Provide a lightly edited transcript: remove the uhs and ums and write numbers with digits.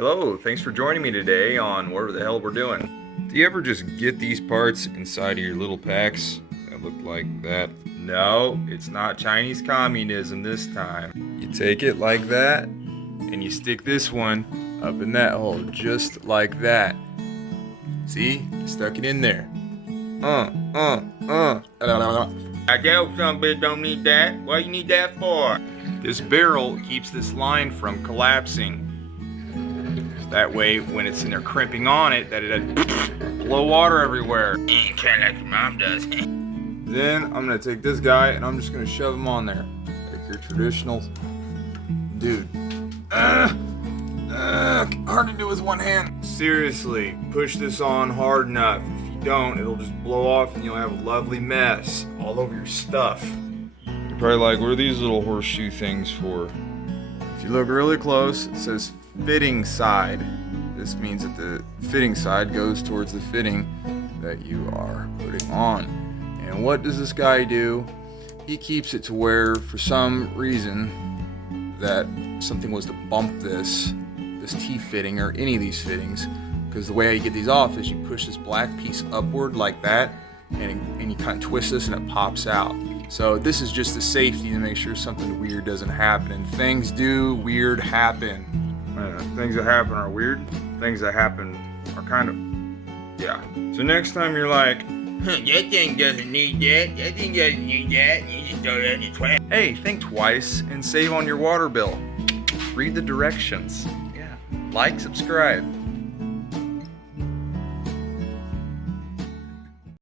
Hello, thanks for joining me today on whatever the hell we're doing. Do you ever just get these parts inside of your little packs that look like that? No, it's not Chinese communism this time. You take it like that, and you stick this one up in that hole, just like that. See? Stuck it in there. I doubt some bitch don't need that. What you need that for? This barrel keeps this line from collapsing. That way, when it's in there crimping on it, that it doesn't blow water everywhere. Kinda like your mom does. Then I'm gonna take this guy and I'm just gonna shove him on there, like your traditional dude. Hard to do with one hand. Seriously, push this on hard enough. If you don't, it'll just blow off and you'll have a lovely mess all over your stuff. You're probably like, what are these little horseshoe things for? If you look really close, it says fitting side. This means that the fitting side goes towards the fitting that you are putting on. And what does this guy do? He keeps it to where, for some reason, that something was to bump this T-fitting or any of these fittings, because the way you get these off is you push this black piece upward like that, and you kind of twist this and it pops out. So this is just the safety to make sure something weird doesn't happen, and things do weird happen. Things that happen are weird. Things that happen are kind of, yeah. So next time you're like, that thing doesn't need that. That thing doesn't need that. You just throw that in your trash. Hey, think twice and save on your water bill. Read the directions. Yeah. Like, subscribe.